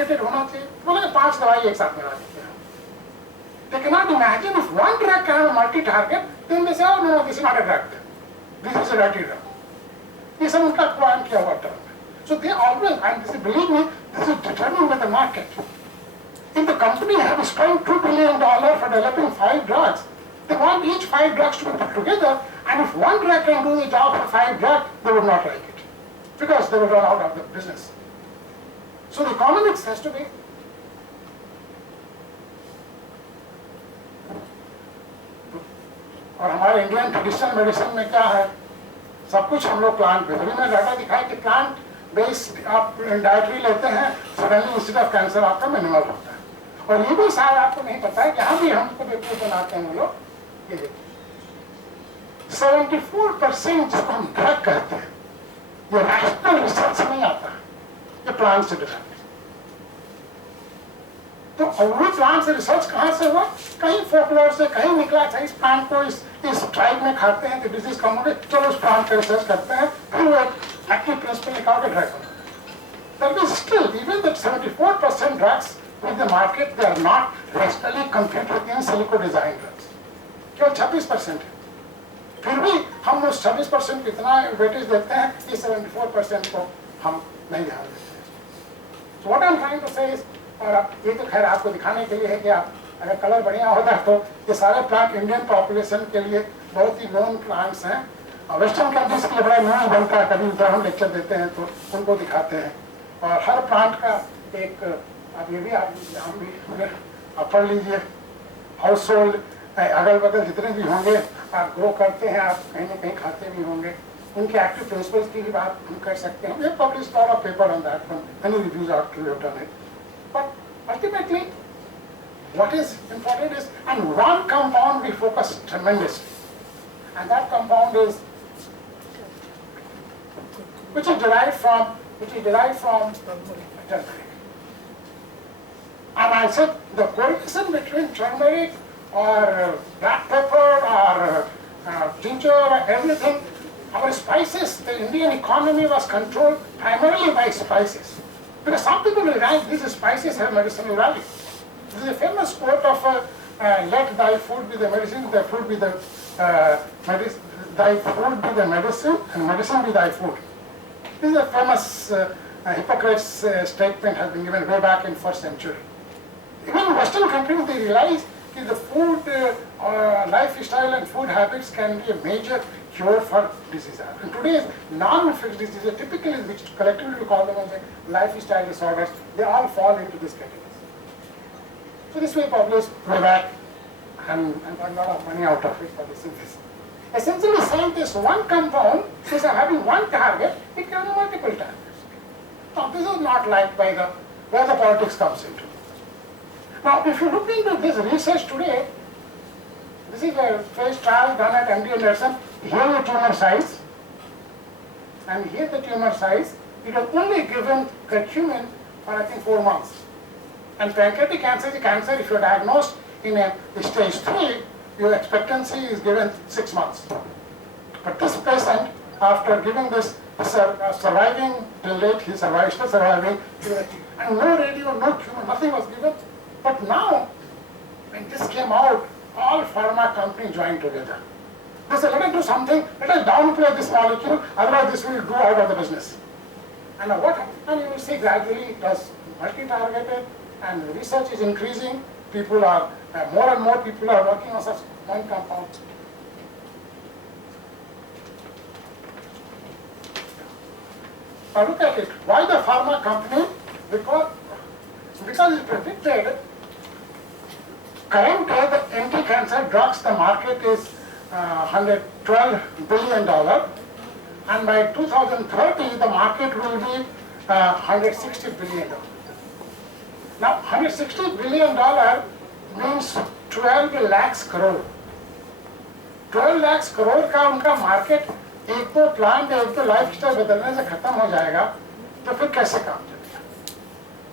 टारगेटेड होना चाहिए, बोले 5 दवाई एक साथ मिला देते हैं. They cannot imagine if one drug can have a multi-target, then they say, oh no, this is not a drug. This is a dirty drug. ये सब उनका प्लान किया हुआ टर्म है. So they always, and this is, believe me, this is determined by the market. If the company has spent $2 billion for developing 5 drugs, they want each 5 drugs to be put together, and if one drug can do the job for 5 drugs, they would not like it, because they will run out of the business. So the economics has to be. और हमारे Indian traditional medicine में क्या है, सब कुछ हम लोग plant based. अभी मैं डाटा दिखाया कि प्लांट बेस्ड आप डाइटरी लेते हैं, सडनली इंस्टेड ऑफ कैंसर आपका मिनिमल होता है. और ये भी शायद आपको नहीं पता है कि हम भी हमको बेवकूफ बनाते हैं वो लोग. ये देखिए 74% जिसको हम ड्रग कहते हैं, ये रैशनल रिसर्च से नहीं आता है, ये प्लांट से डिराइव. तो वो प्लांट से रिसर्च कहाँ से हुआ, कहीं फोकलोर से कहीं निकला था. इस प्लांट को इस ट्राइब में खाते हैं तो डिजीज कम हो गई, चलो उस प्लांट का रिसर्च करते हैं, फिर वो एक्टिव प्रिंसिपल निकाल के ड्रग बनाते हैं. Still, even the 74% drugs with the market, they are not rationally competed in silico design drugs. केवल 26% है. फिर भी हम उस 26% को इतना वेटेज देते हैं, इस 74% को हम नहीं ध्यान देते हैं. So what I am trying to say is, और ये तो खैर आपको दिखाने के लिए है कि आप अगर कलर बढ़िया होता है तो ये सारे प्लांट इंडियन पॉपुलेशन के लिए बहुत ही नोन प्लांट्स हैं. वेस्टर्न कंट्रीज के लिए बड़ा नोन बनता है, कभी उधर हम लेक्चर देते हैं तो उनको दिखाते हैं. और हर प्लांट का एक, अब ये भी आप पढ़ लीजिए, हाउस होल्ड अगल बगल जितने भी होंगे आप ग्रो करते हैं, आप कहीं ना कहीं खाते भी होंगे, उनके एक्टिव प्रिंसिपल्स की भी बात हम कर सकते हैं. We publish lot of paper on that one, many reviews out to have done it. But ultimately, what is important is, and one compound we focus tremendously, and that compound is, which is derived from turmeric. And I said the correlation between turmeric or black pepper or ginger or everything, our spices, the Indian economy was controlled primarily by spices. Because some people will rank these spices have medicinal value. This is a famous quote of let thy food be the medicine, thy food be the thy food be the medicine, and medicine be thy food. This is a famous Hippocrates statement, has been given way back in 1st century. Even in Western countries, they realize that the food, lifestyle and food habits can be a major cure for diseases. And today's non-infectious diseases, typically which collectively we call them as lifestyle disorders, they all fall into this category. So this way published way back and got a lot of money out of it for this synthesis. Essentially saying this one compound, since I'm having one target, it can have multiple targets. Now this is not liked by where the politics comes into. Now if you look into this research today, this is a phase trial done at MD Anderson. Here the tumor size, and here the tumor size. It was only given curcumin for I think 4 months. And pancreatic cancer is a cancer, if you are diagnosed in a stage 3, your expectancy is given 6 months. But this patient, after giving this, surviving till late, he survived, still surviving, and no radio, no tumor, nothing was given. But now, when this came out, all pharma companies joined together. They said, let us do something, let us downplay this molecule, otherwise this will go out of the business. And now what happens? And you will see gradually it was multi-targeted, and the research is increasing. People are, more and more people are working on such one compound. Now look at it. Why the pharma company? Because it's predicted currently the anti-cancer drugs, the market is $112 billion, and by 2030 the market will be $160 billion. Now $160 billion means 12 lakhs crore. 12 lakhs crore का उनका मार्केट एक तो प्लांट एक तो life style बदलने से खत्म हो जाएगा, तो फिर कैसे काम चलेगा?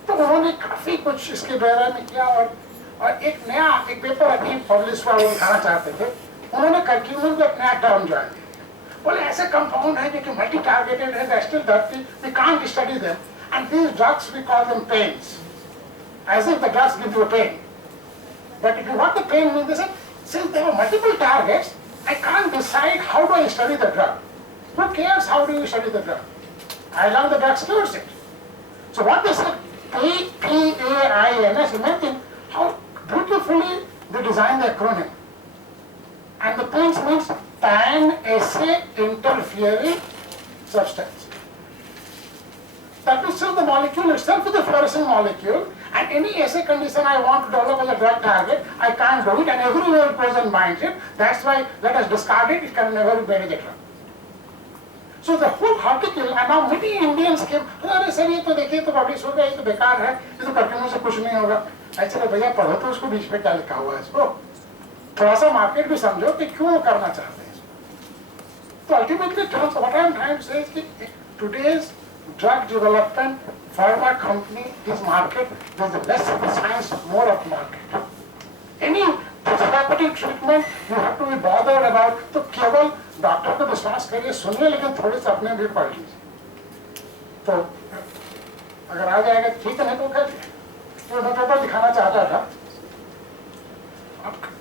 तो उन्होंने काफी कुछ इसके बारे में किया और एक नया एक पेपर अभी पब्लिश हुआ वो दिखाना चाहते थे. उन्होंने कर्क्यूमिन को एक नया टर्म ज्वाइन किया. बोले ऐसे कंपाउंड है जो कि मल्टी टारगेटेड है, they still dirty, we can't study them, and these drugs we call them pains. as if the drugs give you pain. But if you want the pain, they said, since there are multiple targets, I can't decide how do I study the drug. Who cares how do you study the drug? I love the drug cures it. So what they said, PAINS, imagine how beautifully they designed the acronym. And the PAINS means pan-assay interfering substance. That means since the molecule itself is a fluorescent molecule, and any assay condition I want to develop as a drug target, I can't do it, and everywhere it goes and binds it. That's why let us discard it, it can never be made a drug. So the whole article, and now many Indians came, अरे सर ये तो देखिए तो पब्लिश हो गया, ये तो बेकार है, ये तो करने से कुछ नहीं होगा. ऐसे भैया पढ़ो तो उसको बीच में क्या लिखा हुआ है इसको, थोड़ा सा मार्केट भी समझो कि क्यों करना चाहते हैं इसको. तो ultimately what I am trying to say is कि today's drug development pharma company is market, there is less of science, more of market. Any therapeutic treatment you have to be bothered about, तो केवल डॉक्टर को विश्वास करिए, सुनिए, लेकिन थोड़ी सी अपने भी पढ़ लीजिए. तो अगर आ जाएगा ठीक है, नहीं तो खैर तो मैं पेपर दिखाना चाहता था.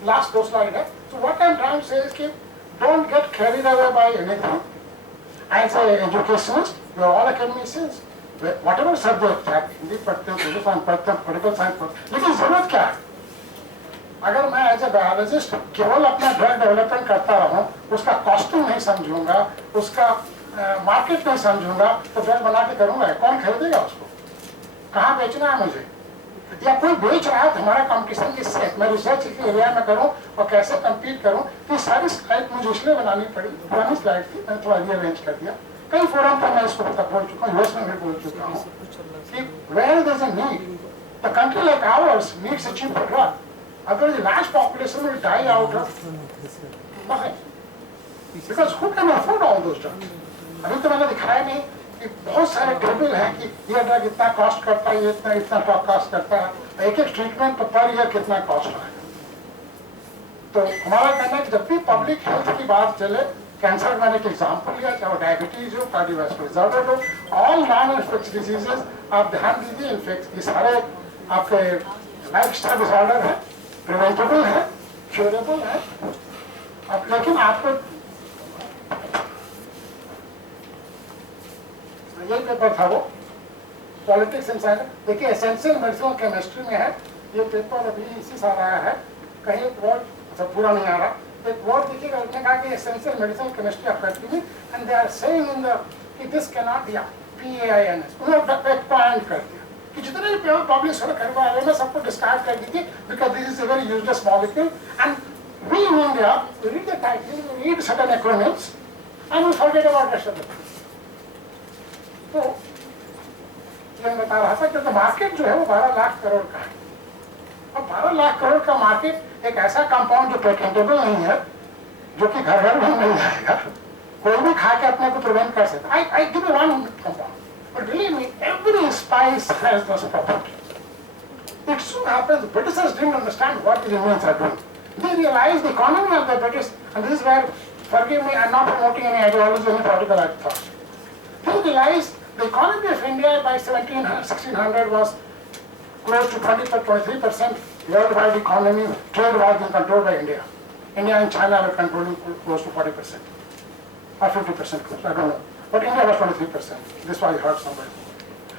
लास्ट 2 स्लाइड है. So what I am trying to say is कि don't get carried away by anything. As an educationist, you are all academicians. Whatever subject है, हिंदी पढ़ते हो, फिजिक्स साइंस पढ़ते हो, पॉलिटिकल साइंस पढ़ते हो, लेकिन जरूरत क्या है? अगर मैं एज ए बायोलॉजिस्ट केवल अपना ड्रग डेवलपमेंट करता रहूं, उसका कॉस्टिंग नहीं समझूंगा, उसका मार्केट नहीं समझूंगा, तो ड्रग बना के करूंगा, कौन खरीदेगा उसको? कहाँ बेचना है मुझे? या कोई बेच रहा है तो हमारा कंपटीशन किससे? मैं रिसर्च के एरिया में करूं और कैसे कम्पीट करूं? कि सारी स्लाइड मुझे इसलिए बनानी पड़ी, पुरानी स्लाइड थी, मैंने थोड़ा रीअरेंज कर दिया. कई फोरम पर मैं इसको तक बोल चुका हूँ, यूएस में भी बोल चुका हूँ कि where there is a need, a country like ours needs a cheaper drug. Otherwise, the large population will die out of nothing. Because who can afford all those drugs? अभी तो मैंने दिखाया नहीं कि बहुत सारे टेबल है कि ये ड्रग इतना कॉस्ट करता है, ये इतना कॉस्ट करता है, एक एक ट्रीटमेंट पर ईयर कितना कॉस्ट आएगा. तो हमारा कहना है कि जब भी पब्लिक हेल्थ की बात चले, कैंसर मैंने एक एग्जाम्पल लिया, चाहे डायबिटीज हो, कार्डियोवास्कुलर डिसऑर्डर हो, ऑल नॉन इन्फेक्शियस डिजीजेस आप ध्यान दीजिए. इन्फेक्ट ये सारे आपके लाइफस्टाइल डिसऑर्डर है, प्रिवेंटेबल है, क्यूरेबल है. अब लेकिन आपको ये पेपर था वो पॉलिटिक्स एंड साइंस. देखिए एसेंशियल मेडिसिन केमिस्ट्री में है ये पेपर, अभी इसी साल आया है. कहीं वर्ड पूरा नहीं आ रहा, एक वर्ड देखिएगा, उसने कहा कि essential medicine chemistry of continue and they are saying in the कि दिस कैन नॉट या PAINS, उन्होंने एक पॉइंट कर दिया कि जितने भी पेपर पब्लिश हो रहे हैं मैं सबको डिस्कार्ड कर दीजिए, because this is a very useless molecule. And we in India we read the title, we read certain acronyms and we forget about the rest of the. तो ये मैं बता रहा था कि मार्केट जो है वो 12 लाख करोड़ का है. अब 12 लाख करोड़ का मार्केट एक ऐसा कंपाउंड जो पेटेंटेबल नहीं है, जो कि घर घर में मिल जाएगा, कोई भी खा के अपने को प्रिवेंट कर सकता. I give you one compound, but believe me, every spice has those properties. It so happens Britishers didn't understand what the Indians are doing. They realized the economy of the British, and this is where, forgive me, I'm not promoting any ideology, any political thought. They realized the economy of India by 1600 was close to 23% worldwide economy. Trade was being controlled by India. India and China were controlling close to 40% or 50%, I don't know. But India was 23%. This was I heard somewhere.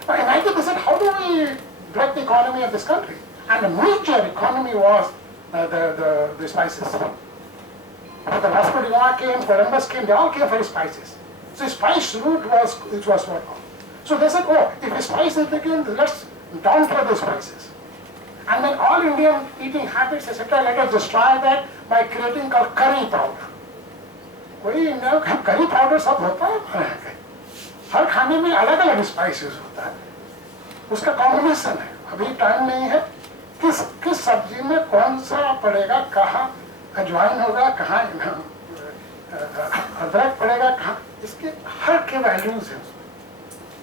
But in 90 they said, how do we break the economy of this country? And the major economy was the spices. The Vasco da Gama came, Columbus came, they all came for spices. So spice route was what on. So they said, oh, if spice is taken, let's downplay the spices. And then all Indian eating habits, etc., let us destroy that by creating called curry powder. कोई इंडिया का curry powder सब होता है, हर खाने में अलग अलग स्पाइसेस होता है, उसका कॉम्बिनेशन है. अभी टाइम नहीं है किस सब्जी में कौन सा पड़ेगा, कहाँ अजवाइन होगा, कहाँ अदरक पड़ेगा, कहाँ, इसके हर के वैल्यूज हैं.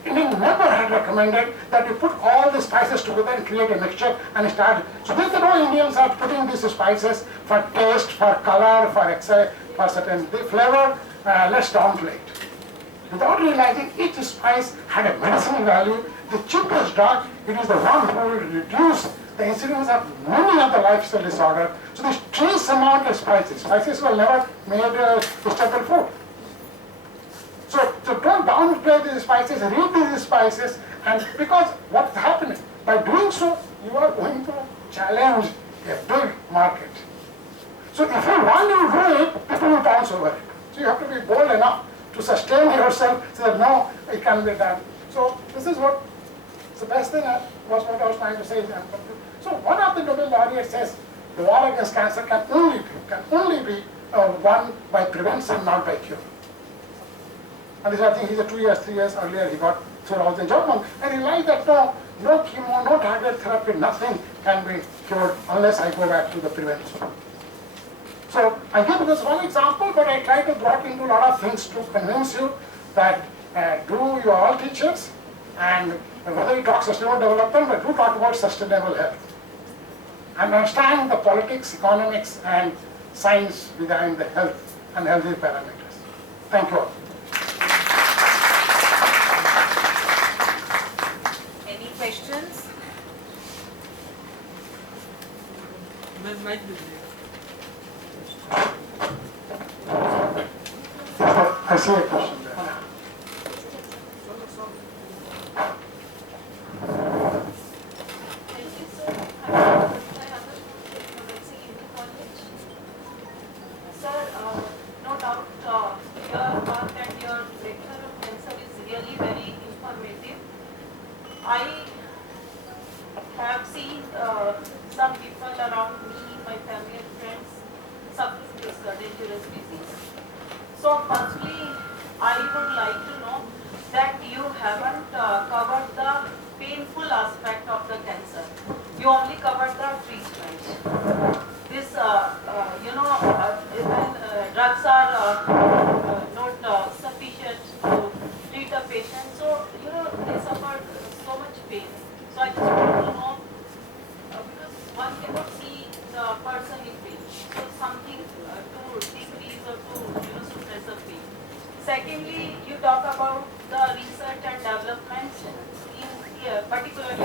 India never had recommended that you put all the spices together and create a mixture and start. So they said, oh, Indians are putting these spices for taste, for color, for certain flavor. Let's downplay it. without realizing each spice had a medicinal value. The cheapest drug, it is the one who will reduce the incidence of many other lifestyle disorders. So this trace amount of spices. Spices were never made a staple food. So don't downplay these spices, read these spices, and because what's happening? By doing so, you are going to challenge a big market. So if you want to do it, people will bounce over it. So you have to be bold enough to sustain yourself so that no, it can be done. So this is what the best thing was what I was trying to say. So one of the Nobel laureates says the war against cancer can only be won by prevention, not by cure. And this, I think he's 2 years, 3 years earlier he got through in German, and he realized that no chemo, no targeted therapy, nothing can be cured unless I go back to the prevention. So I give this one example, but I try to brought into a lot of things to convince you that you are all teachers, and whether you talk sustainable development, but do talk about sustainable health. And understand the politics, economics, and science behind the health and healthy parameters. Thank you all. Any questions? I see a question there. Thank you, sir. I am College. Sir, no doubt your work and your lecture on cancer is really very informative. I have seen some people around me, my family and friends, suffering this dangerous disease. So firstly, I would like to know that you haven't covered the painful aspect of the cancer. You only covered the treatment. This, even drugs are not sufficient to treat a patient. So, they suffer so much pain. So I just want to know, because one cannot see the person in pain. So something to decrease or to suppress the pain. Secondly, you talk about the research and development in particularly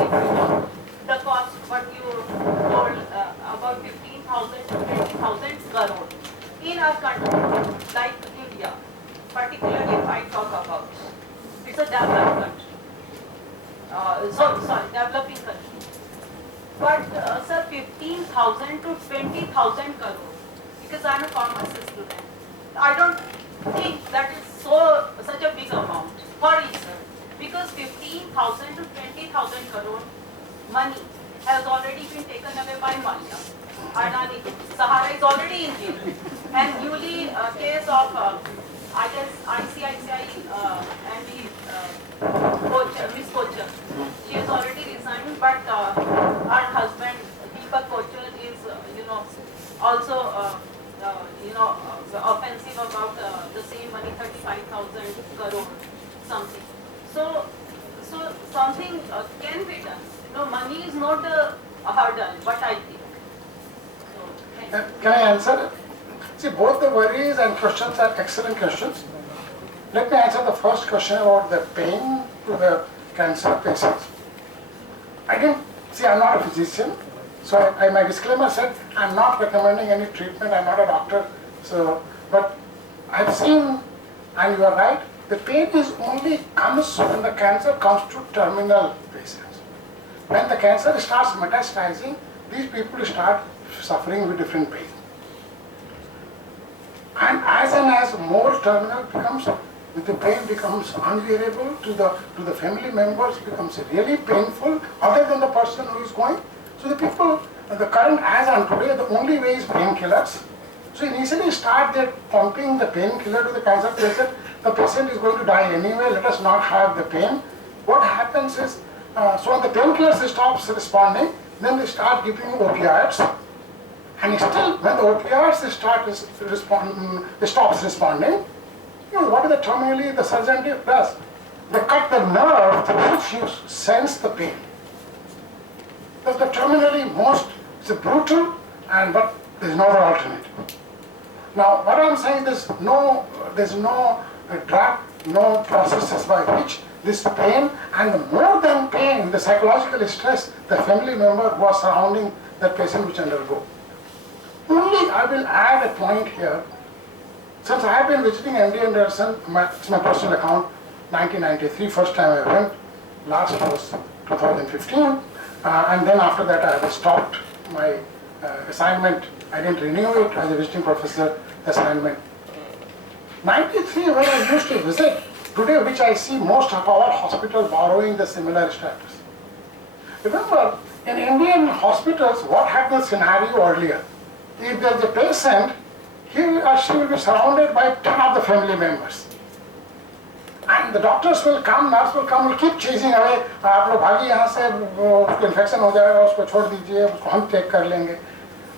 the cost, what you told about 15,000 to 20,000 crore in a country like India, particularly if I talk about, it's a developed country. Developing country. But sir, 15,000 to 20,000 crore, because I am a commerce student, I don't think that is such a big amount for research, because 15,000 to 20,000 crore money has already been taken away by Manya. Adani, Sahara is already in jail, and newly case of I guess ICICI and Miss Kochar, she has already resigned, but her husband Deepak Kochar is also offensive about the same money, 35,000 crore something. So something can be done. Money is not a hurdle, but I think. So, Can I answer? See, both the worries and questions are excellent questions. Let me answer the first question about the pain to the cancer patients. I'm not a physician, so my disclaimer said I'm not recommending any treatment, I'm not a doctor. But I've seen, and you are right, the pain is only comes when the cancer comes to terminal patients. When the cancer starts metastasizing, these people start suffering with different pain. And as more terminal becomes, the pain becomes unbearable to the family members, becomes really painful, other than the person who is going. So the people, the current as on today, the only way is painkillers. So initially start that pumping the painkiller to the cancer patient. The patient is going to die anyway, let us not have the pain. What happens is, so when the painkillers stops responding, then they start giving opioids. And still, when the opioids stops responding, what is the terminally the surgeon does? They cut the nerve through which you sense the pain. That's the terminally it's brutal, but there's no other alternative. Now, what I'm saying is there's no drug no processes by which this pain and more than pain, the psychological stress, the family member was surrounding that patient which undergo. Only I will add a point here. Since I have been visiting MD Anderson, it's my personal account, 1993, first time I went, last was 2015, and then after that I have stopped my assignment. I didn't renew it as a visiting professor assignment. 93 when I used to visit, today which I see most of our hospitals borrowing the similar status. Remember, in Indian hospitals, what had the scenario earlier? If there's a patient, he or she will be surrounded by 10 of the family members. And the doctors will come, nurse will come, will keep chasing away. आप लोग भागिए यहाँ से, उसको infection हो जाएगा, उसको छोड़ दीजिए, उसको हम take कर लेंगे.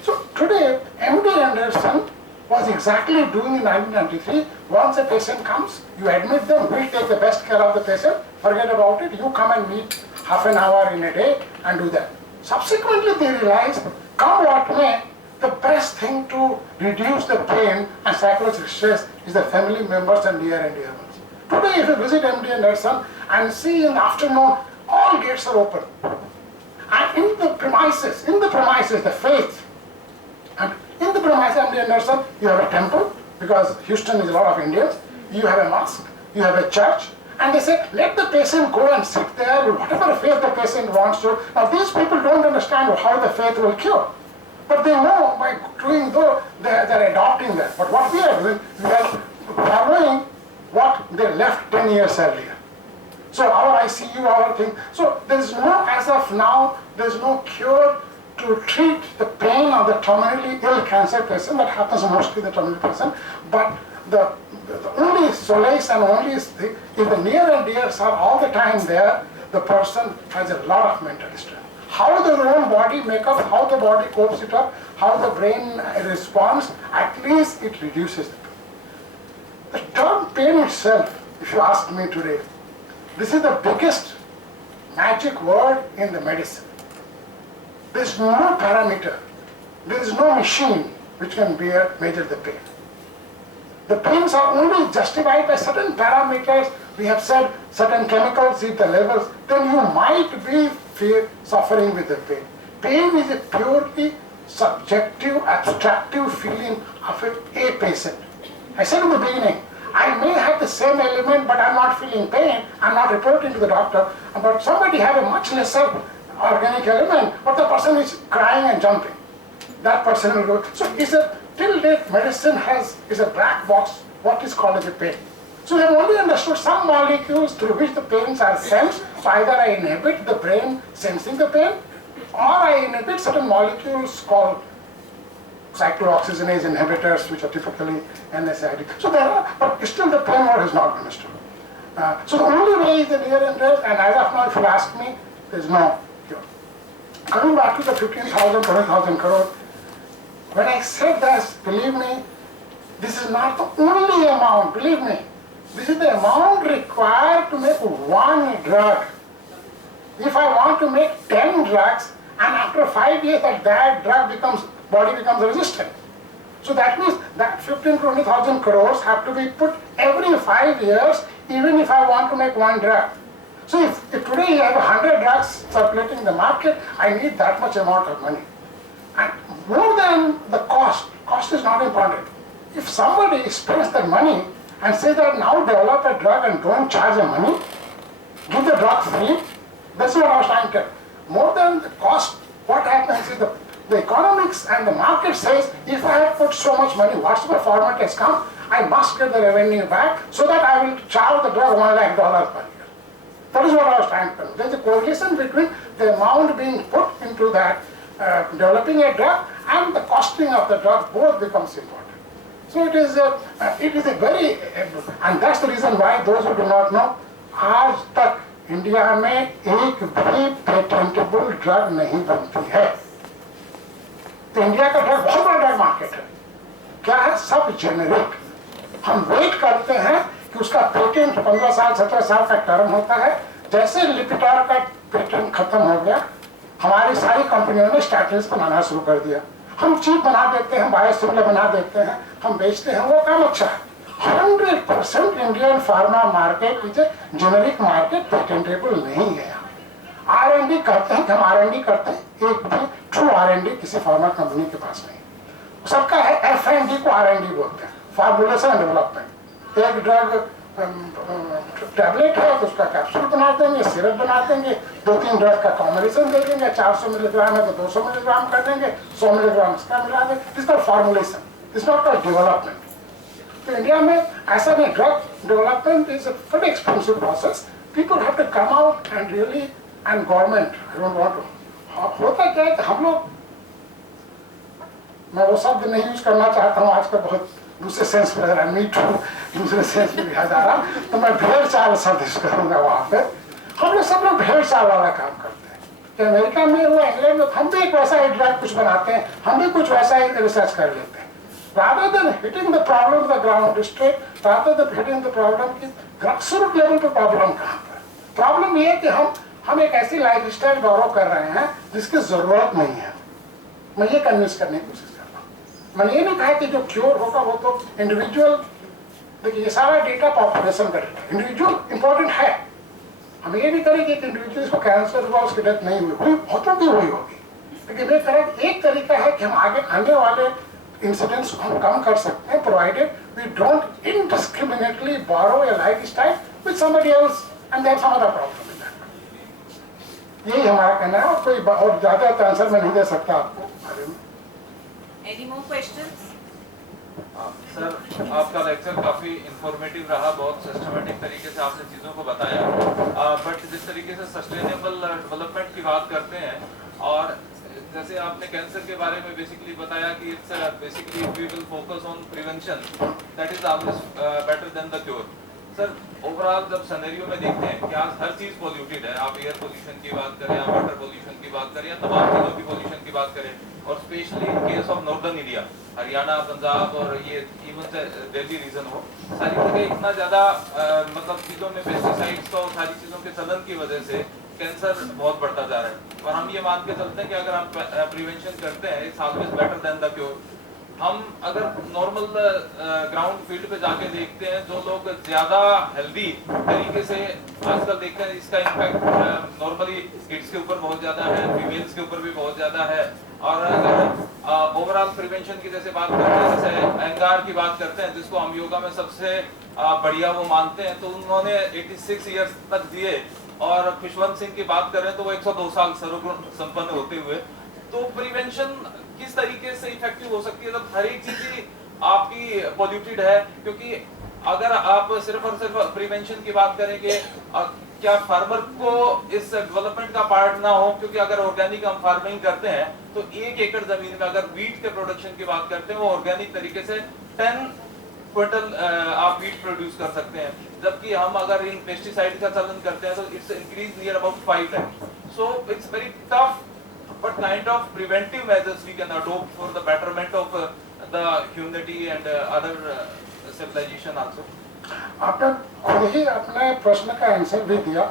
So today, MD Anderson was exactly doing in 1993. Once a patient comes, you admit them, we'll take the best care of the patient, forget about it, you come and meet half an hour in a day and do that. Subsequently, they realized, come what may, the best thing to reduce the pain and psychological stress is the family members and near and dear ones. Today, if you visit MD Anderson and see in the afternoon, all gates are open. And in the premises, the faith, and in the premises MD Anderson, you have a temple, because Houston is a lot of Indians, you have a mosque, you have a church, and they say, let the patient go and sit there with whatever faith the patient wants to. Now, these people don't understand how the faith will cure. But they know by doing though, they're adopting that. But what we are doing, we are following what they left 10 years earlier. So our ICU, our thing. So there is no, as of now, there is no cure to treat the pain of the terminally ill cancer patient. That happens mostly the terminal patient. But the only solace and only if the near and dears are all the time there, the person has a lot of mental stress. How the own body make up, how the body copes it up, how the brain responds, at least it reduces the pain. The term pain itself, if you ask me today, this is the biggest magic word in the medicine. There is no parameter, there is no machine which can measure the pain. The pains are only justified by certain parameters. We have said certain chemicals hit the levels, then you might be suffering with the pain. Pain is a purely subjective, abstractive feeling of a patient. I said in the beginning, I may have the same element, but I'm not feeling pain, I'm not reporting to the doctor, but somebody have a much lesser organic element, but the person is crying and jumping. That person will go. So it's a, till date, medicine is a black box, what is called as a pain. So we have only understood some molecules through which the pains are sensed. So either I inhibit the brain sensing the pain, or I inhibit certain molecules called cyclooxygenase inhibitors, which are typically NSAID. So there are, but still the pain word is not understood. So the only way is the near and dear, and as of now, if you ask me, there is no cure. Coming back to the 15,000, 20,000 crore, when I said this, believe me, this is not the only amount, believe me. This is the amount required to make one drug. If I want to make 10 drugs, and after 5 years that body becomes resistant. So that means that 15 to 20,000 crores have to be put every 5 years, even if I want to make one drug. So if today you have 100 drugs circulating in the market, I need that much amount of money. And more than the cost is not important. If somebody spends the money and says that now develop a drug and don't charge the money, give the drug free, that's what I was trying to tell. More than the cost, what happens is the economics and the market says, if I have put so much money, whatever format has come, I must get the revenue back so that I will charge the drug $1 lakh per year. That is what I was trying to tell. There is a correlation between the amount being put into that developing a drug and the costing of the drug, both becomes important. So it is a very, and that's the reason why those who do not know, आज तक इंडिया में एक भी patentable drug नहीं बनती है. तो इंडिया का ड्रग बहुत बड़ा ड्रग मार्केट है. क्या है? सब जेनेरिक. हम वेट करते हैं कि उसका पेटेंट 15 साल 17 साल का टर्म होता है. जैसे लिपिटार का पेटेंट खत्म हो गया, हमारी सारी कंपनियों ने स्टैटिन्स बनाना शुरू कर दिया. हम चीप बना देते हैं, बायोसिमिलर बना देते हैं, हम बेचते हैं, वो काम अच्छा है. 100% Indian pharma market is a generic market, patentable नहीं है। R&D करते हैं कि हम R&D करते हैं, एक भी ट्रू R&D किसी फार्मा कंपनी के पास नहीं। सबका है F&D को R&D बोलते हैं, फार्मूलेशन डेवलपमेंट। एक ड्रग टैबलेट है तो उसका कैप्सूल बना देंगे, सिरप बना देंगे, 2-3 ड्रग का कॉम्बिनेशन दे देंगे, 400 मिलीग्राम है तो 200 मिलीग्राम कर देंगे, 100 मिलीग्राम इसका मिला देंगे, इसका formulation, it's not called development. तो इंडिया में ऐसा नहीं, drug development is a very expensive process, people have to come out and really, and government I don't want to. होता क्या है कि हम लोग, मैं वो शब्द नहीं यूज करना चाहता हूँ, आजकल बहुत दूसरे सेंस में रहा, मी टू दूसरे सेंस में लिखा जा रहा, तो मैं भेड़ चाल शब्द यूज करूंगा। वहां पे हम लोग सब लोग भेड़ चाल वाला काम करते हैं कि अमेरिका में हुआ, इंग्लैंड में, हम भी एक वैसा ही ड्रग कुछ बनाते हैं, हम भी कुछ वैसा ही रिसर्च कर लेते हैं। rather than hitting the problem the ground straight, rather than hitting the problem की ग्रासरूट लेवल पे प्रॉब्लम कहाँ पर। प्रॉब्लम ये है कि हम एक ऐसी लाइफ स्टाइल बोरो कर रहे हैं जिसकी जरूरत नहीं है। मैं ये कन्विंस करने की कोशिश कर रहा हूँ। मैंने ये नहीं कहा कि जो क्योर होगा वो तो इंडिविजुअल, देखिए ये सारा डेटा पॉपुलेशन का डेटा, इंडिविजुअल इंपॉर्टेंट है। हम ये नहीं करें कि इंडिविजुअल को कैंसर हुआ उसकी डेथ नहीं हुई, बहुतों की हुई होगी, लेकिन ये तरह एक तरीका है कि हम आगे आने वाले इंसिडेंट्स को हम कम कर सकते हैं, provided we don't indiscriminately borrow a lifestyle with somebody else and there some other problem in that. यही हमारा कहना है, और कोई और ज्यादा आंसर मैं नहीं दे सकता आपको। Any more questions? सर आपका लेक्चर काफ़ी इंफॉर्मेटिव रहा, बहुत सिस्टमेटिक तरीके से आपने चीज़ों को बताया, बट जिस तरीके से सस्टेनेबल डेवलपमेंट की बात करते हैं, और जैसे आपने कैंसर के बारे में बेसिकली बताया कि it's basically we will focus on prevention, that is always better than the cure. Sir overall जब सिनेरियो में देखते हैं कि आज हर चीज़ पॉल्यूटेड है, आप एयर पोल्यूशन की बात करें, या वाटर पोल्यूशन की बात करें, या तमाम चीज़ों की पोल्यूशन की बात करें, और specially in case of northern India, Haryana, पंजाब और ये इवन दिल्ली रीजन हो, सारी जगह इतना ज़्यादा मतलब चीज़ों में पेस्टिसाइड्स का और सारी चीज़ों के चलन की वजह से कैंसर बहुत बढ़ता जा रहा है। और हम ये मान के चलते हैं कि अगर हम प्रिवेंशन करते हैं, it's always better than the cure. हम अगर नॉर्मल ग्राउंड फील्ड पे जाके देखते हैं, जो लोग ज्यादा हेल्दी तरीके से आजकल देखते हैं, इसका इम्पैक्ट नॉर्मली किड्स के ऊपर बहुत ज्यादा है, फीमेल्स के ऊपर भी बहुत ज्यादा है। और अगर ओवरऑल प्रिवेंशन की जैसे बात करते हैं, जैसे एंगार की बात करते हैं, जिसको हम योगा में सबसे बढ़िया वो मानते हैं, तो उन्होंने 86 ईयर्स तक जिए, और खुशवंत सिंह की बात करें तो वो 102 साल सर्वगुण संपन्न होते हुए। तो प्रिवेंशन किस तरीके से इफेक्टिव हो सकती है जब हर एक चीज ही आपकी पॉल्यूटेड है? क्योंकि अगर आप सिर्फ और सिर्फ प्रिवेंशन की बात करेंगे, क्या फार्मर को इस डेवलपमेंट का पार्ट ना हो? क्योंकि अगर ऑर्गेनिक हम फार्मिंग करते हैं तो 1 एकड़ जमीन में अगर वीट के प्रोडक्शन की बात करते हैं, वो ऑर्गेनिक तरीके से 10 क्विंटल आप वीट प्रोड्यूस कर सकते हैं, जबकि हम अगर इन पेस्टिसाइड का चलन करते हैं तो it's increase near about 5 times. So it's very tough, what kind of preventive measures we can adopt for the betterment of the humanity and other civilization also? आपने खुद ही अपने प्रश्न का आंसर भी दिया।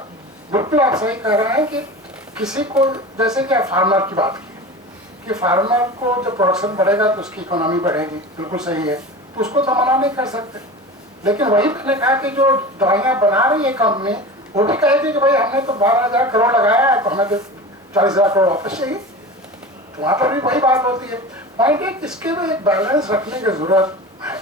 बिल्कुल आप सही कह रहे हैं कि किसी को, जैसे कि फार्मर की बात की कि फार्मर को जब प्रोडक्शन बढ़ेगा तो उसकी इकोनॉमी बढ़ेगी, बिल्कुल सही है, तो उसको तो मना नहीं कर सकते। लेकिन वही मैंने कहा कि जो दवाइयाँ बना रही है कंपनी, वो भी कहेगी कि भाई हमने तो 12,000 करोड़ लगाया है, तो हमें तो 40,000 करोड़ वापस चाहिए। तो वहाँ पर भी वही बात होती है। पॉइंट है, इसके में एक बैलेंस रखने की जरूरत है।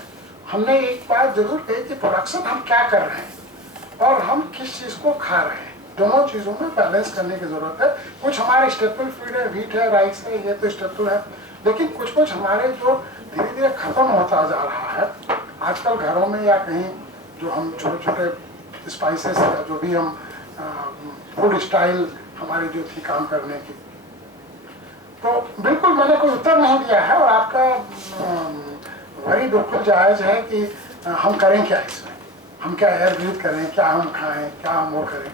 हमने एक बात जरूर कही कि प्रोडक्शन हम क्या कर रहे हैं और हम किस चीज़ को खा रहे हैं, दोनों चीज़ों में बैलेंस करने की जरूरत है। कुछ हमारे स्टेपल फीड है, व्हीट है, राइस है, ये तो स्टेपल है, लेकिन कुछ कुछ हमारे जो धीरे धीरे खत्म होता जा रहा है आजकल घरों में, या कहीं जो हम छोटे छोटे स्पाइसेस, जो भी हम फूड स्टाइल हमारी जो थी काम करने की, तो बिल्कुल मैंने कोई उत्तर नहीं दिया है। और आपका वही बिल्कुल जायज़ है कि हम करें क्या इसमें, हम क्या एयर ब्रीथ करें, क्या हम खाएं, क्या हम वो करें।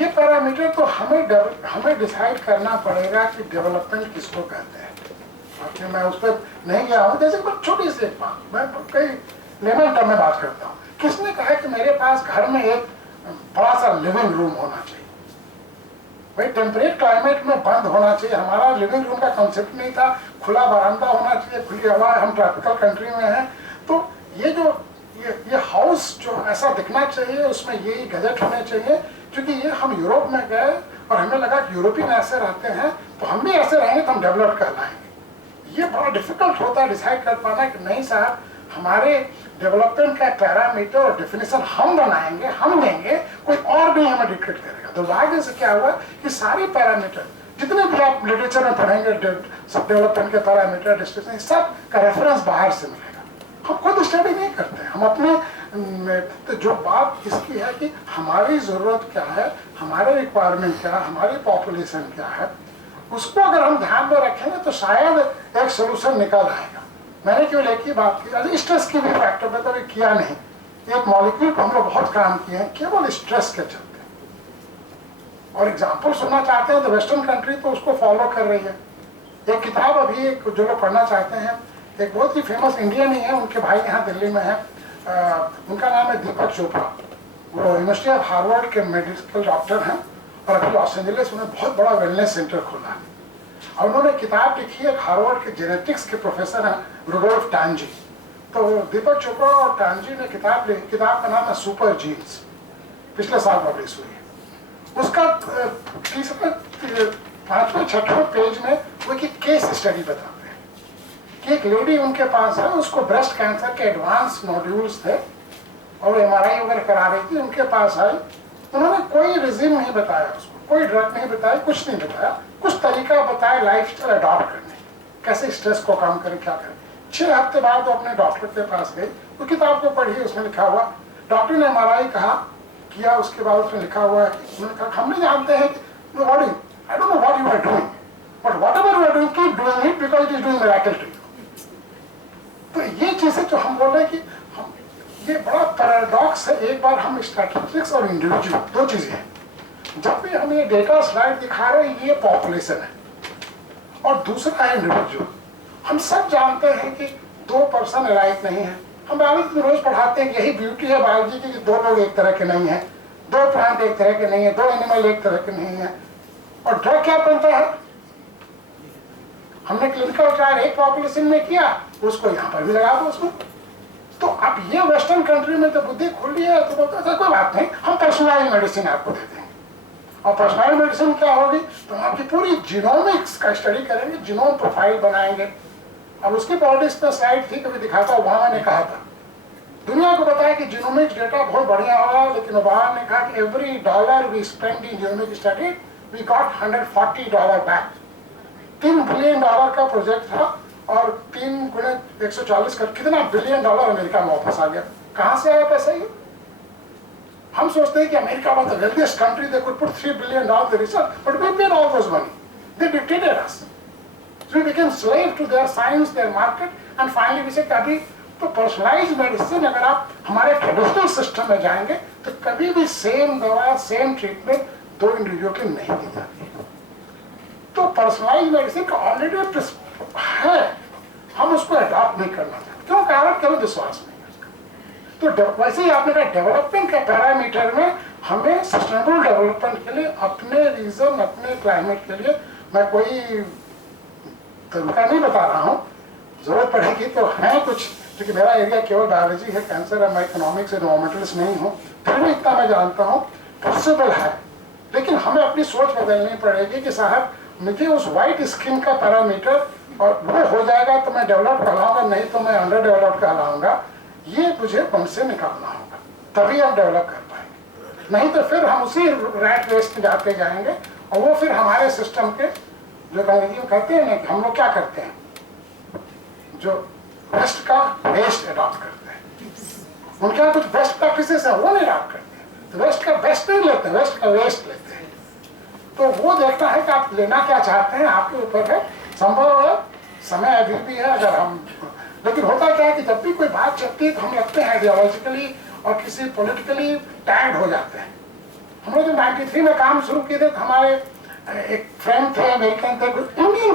ये पैरामीटर तो हमें डिसाइड करना पड़ेगा कि डेवलपमेंट किसको कहते हैं। और मैं उस पर नहीं गया हूँ। जैसे कि छोटी सी एक बात, मैं कई लेमन टर्म में बात करता हूँ। किसने कहा कि मेरे पास घर में एक बड़ा सा लिविंग रूम होना चाहिए? भाई टेम्परेट क्लाइमेट में बंद होना चाहिए। हमारा लिविंग रूम का कंसेप्ट नहीं था, खुला बरामदा होना चाहिए, खुली हवा। हम ट्रॉपिकल कंट्री में हैं, तो ये जो ये हाउस जो ऐसा दिखना चाहिए, उसमें यही गजट होने चाहिए, क्योंकि ये हम यूरोप में गए और हमें लगा कि यूरोपियन ऐसे रहते हैं तो हम भी ऐसे रहेंगे तो हम डेवलप कहलाएंगे। ये बड़ा डिफिकल्ट होता है डिसाइड कर पाना कि नहीं साहब, हमारे डेवलपमेंट का पैरामीटर और डेफिनेशन हम बनाएंगे, हम देंगे, कोई और नहीं हमें डिक्टेट करेगा। दुर्भाग्य से क्या हुआ कि सारी पैरामीटर जितने भी आप लिटरेचर में पढ़ेंगे, सब डेवलपमेंट के पैरामीटर डिस्ट्रिक्शन, सब का रेफरेंस बाहर से मिलेगा। हम खुद स्टडी नहीं करते, हम अपने तो जो बात इसकी है कि हमारी ज़रूरत क्या है, हमारे रिक्वायरमेंट क्या है, हमारी पॉपुलेशन क्या है, उसको अगर हम ध्यान में रखेंगे तो शायद एक सोल्यूशन निकल आएगा। मैंने केवल एक ही बात की, स्ट्रेस की भी फैक्टर में कभी किया नहीं, एक मॉलिक्यूल पर हम लोग बहुत काम किए हैं केवल स्ट्रेस के चलते। और एग्जाम्पल सुनना चाहते हैं तो वेस्टर्न कंट्री तो उसको फॉलो कर रही है। एक किताब अभी जो लोग पढ़ना चाहते हैं, एक बहुत ही फेमस इंडियन ही है, उनके भाई यहाँ दिल्ली में है, उनका नाम है दीपक चोपड़ा। वो यूनिवर्सिटी ऑफ हार्वर्ड के मेडिकल डॉक्टर हैं और अभी लॉस एंजलिस उन्होंने बहुत बड़ा वेलनेस सेंटर खोला है। और उन्होंने किताब लिखी है, हार्वर्ड के जेनेटिक्स के प्रोफेसर हैं रुडोल्फ टांजी। तो दीपक चोपड़ा और टांजी ने किताब लिखी, किताब का नाम है सुपर जीन्स, पिछले साल पब्लिश हुई है। उसका 5वें-6वें पेज में वो एक केस स्टडी बताते हैं कि एक लेडी उनके पास है, उसको ब्रेस्ट कैंसर के एडवांस नोड्यूल्स थे और MRI वगैरह करा रही थी, उनके पास आई। उन्होंने कोई रिजिम नहीं बताया उसको, कोई ड्रग नहीं बताया, कुछ नहीं बताया, कुछ तरीका बताया लाइफस्टाइल अडॉप्ट करने, कैसे स्ट्रेस को कम करें, क्या करें। 6 हफ्ते बाद वो अपने डॉक्टर के पास गई, वो किताब को पढ़ी, उसमें लिखा हुआ, डॉक्टर ने MRI कहा किया, उसके बाद उसमें लिखा हुआ है, उन्होंने कहा हम नहीं जानते हैं कि I don't know what you are doing, but whatever you are doing, keep doing it because it is doing miracle to you. तो ये चीजें जो हम बोल रहे हैं कि हम, ये बड़ा पैराडॉक्स है। एक बार हम स्टैटिस्टिक्स और इंडिविजुअल दो चीजें हैं, जब भी हम ये डेटा स्लाइड दिखा रहे हैं ये पॉपुलेशन है और दूसरा है इंडिविजुअल। हम सब जानते हैं कि 2 पर्सन अलाइक नहीं है। हम बायोलॉजी में रोज पढ़ाते हैं कि यही ब्यूटी है बायोलॉजी की, 2 लोग एक तरह के नहीं है, 2 प्लांट एक तरह के नहीं है, 2 एनिमल एक तरह के नहीं है। और ड्रग क्या बनता है, हमने क्लिनिकल ट्रायल एक पॉपुलेशन में किया, उसको यहाँ पर भी लगा दो उसमें। तो अब ये वेस्टर्न कंट्री में तो बुद्धि खुली है, तो बोलते हैं कोई बात नहीं, हम पर्सनलाइज्ड मेडिसिन आपको दे देंगे। और पर्सनलाइज्ड मेडिसिन क्या होगी, तो हम आपकी पूरी जीनोमिक्स का स्टडी करेंगे, जीनोम प्रोफाइल बनाएंगे। अब उसकी पॉलिटिक्स पे स्लाइड थी, कभी दिखाता, ओबामा ने कहा था, दुनिया को बताया कि जीनोमिक्स डेटा बहुत बढ़िया होगा, लेकिन ओबामा ने कहा कि every $1 we spend in genomic study we got $140 back. $3 billion का प्रोजेक्ट था और 3 गुणे 140 का कितना $1 बिलियन अमेरिका में वापस आ गया। कहाँ से आया पैसा ये? हम सोचते हैं कि America was the wealthiest country, they could put $3 billion in research, but we paid all those money. They dictated us. So we became slave to their science, their market, and finally we said अभी तो personalised medicine, अगर आप हमारे traditional system में जाएंगे तो कभी भी सेम दवा, सेम ट्रीटमेंट 2 इंडिविजुअल की नहीं दी जाती। तो पर्सनलाइज्ड मेडिसिन का ऑलरेडी है, हम उसको अडॉप्ट नहीं करना चाहते। क्यों? कारण केवल विश्वास नहीं है उसका। तो वैसे ही आपने कहा डेवलपमेंट के पैरामीटर में हमें सस्टेनेबल डेवलपमेंट के लिए, अपने रीजन, अपने क्लाइमेट के लिए, मैं कोई तरीका नहीं बता रहा हूँ, जरूरत पड़ेगी तो है कुछ, क्योंकि मेरा एरिया केवल बायोलॉजी है, कैंसर है, मैं इकोनॉमिक्स एनवायरमेंटलिस्ट नहीं हूँ, फिर भी इतना मैं जानता हूँ पॉसिबल है। लेकिन हमें अपनी सोच बदलनी पड़ेगी कि साहब मुझे उस वाइट स्किन का पैरामीटर और वो हो जाएगा तो मैं डेवलप कहलाऊंगा, नहीं तो मैं अंडर डेवलप कहलाऊंगा। ये मुझे मन से निकालना होगा, तभी हम डेवलप कर पाएंगे। नहीं तो फिर हम उसी रैट रेस में जाते जाएंगे और वो फिर हमारे सिस्टम के जो अंग्रेजी में कहते हैं ना कि हम लोग क्या करते हैं, जो वेस्ट का वेस्ट अडॉप्ट करते हैं, उनके यहाँ कुछ बेस्ट प्रैक्टिसेस है वो नहीं अडॉप्ट करते हैं, तो वेस्ट का बेस्ट नहीं लेते, वेस्ट का वेस्ट लेते हैं। तो वो देखना है कि आप लेना क्या चाहते हैं, आपके ऊपर है। संभव है, समय अभी भी है अगर हम, लेकिन होता क्या है कि जब भी कोई बात चलती है तो हम लगते हैं आइडियोलॉजिकली और किसी पॉलिटिकली टैग्ड हो जाते हैं। हम लोग जब 93 में काम शुरू किए थे तो हमारे एक फ्रेंड थे, अमेरिकन थे, इंडियन